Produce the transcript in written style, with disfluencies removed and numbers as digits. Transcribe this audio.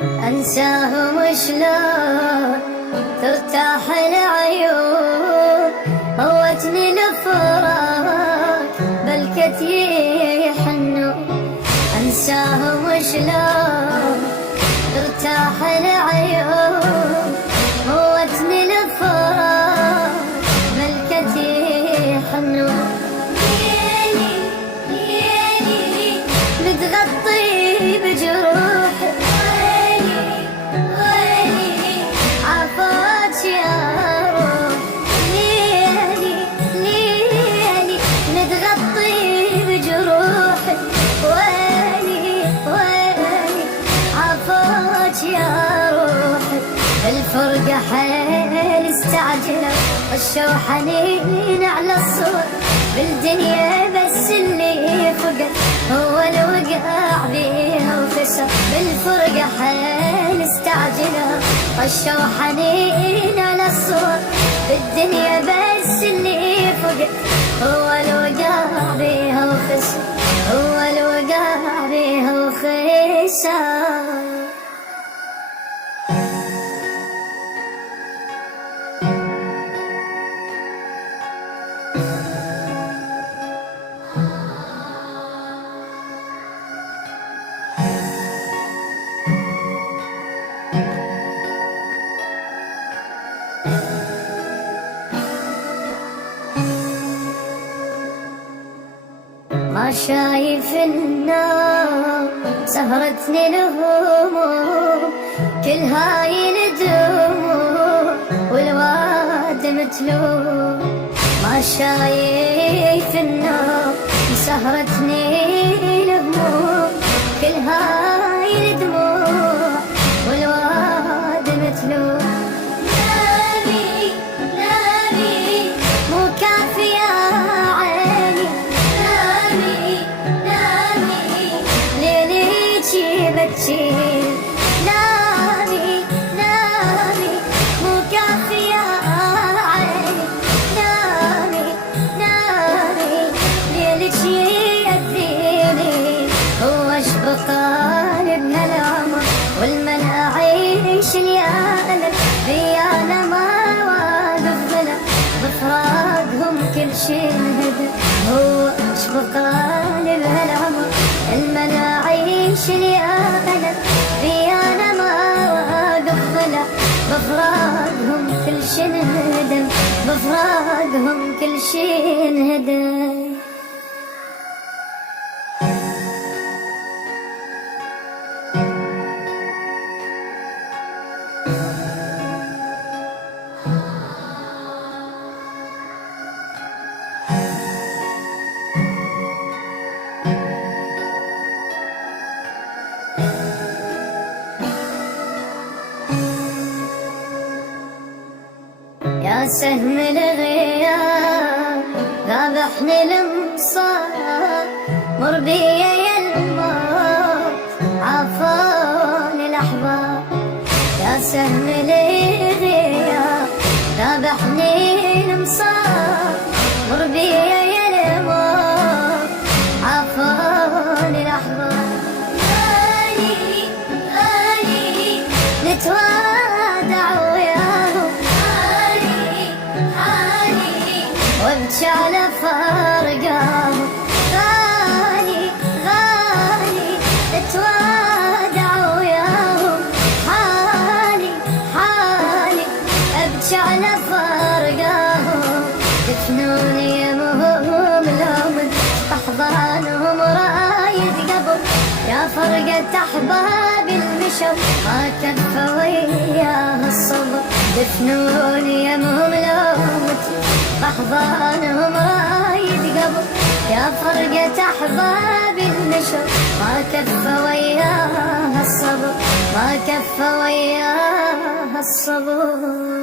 أنساهم شلون ترتاح العيون، موتني الفراق بالكت يحنون. أنساهم شلون ترتاح العيون، موتني الفراق بالكت يحنون. ليلي ليلي متغطي بجروحي، الفرقة حيل استعجلوا، خشوا حنين على الصور بالدنيا، بس اللي فقد هو اللي وقع بيها وخسر. بالفرقة حيل استعجلوا، خشوا حنين على الصور بالدنيا، بس اللي فقد هو اللي وقع بيها وخسر، هو اللي وقع بيها وخسر. ما شايف النار سهرتني الهموم، كل هاي الدموع والواد متلوم. ما شايف النار سهرتني الهموم، كل هاي الدموع والواد متلوم. نامي نامي مو كافية عيني، بتشي نامي نامي مو كافية عيني، نامي نامي ليلك يأذيني. هو اش بقال بهالعمر والمن أعيش اليالم، بيانا ما واقف ظلم بفراقهم كل شي انهدم. هو اش بقال بهالعمر المن أعيش اليالم، بيانا ما واقف ظلم بفراقهم كل شي انهدم، بفراقهم كل شي انهدم. يا سهم الغياب ذابحني المصاب، مر بيا يا الموت عافاني الأحباب. يا سهم الغياب ذابحني المصاب، مر بيا يا الموت عافاني الأحباب. غالي غالي نتوادع وابكي على فرقهم، غالي غالي اتوادع وياهم. حالي حالي ابكي على فرقهم، دفنوني يمهم لوم احضانهم رايد قبل. يا فرقة احباب المشوا ما كفى وياها الصبر، دفنوني يمهم لوم أحضانهم رايد قبل. يا فرقة أحباب النشر ما كفى وياها الصبر، ما كفى وياها الصبر.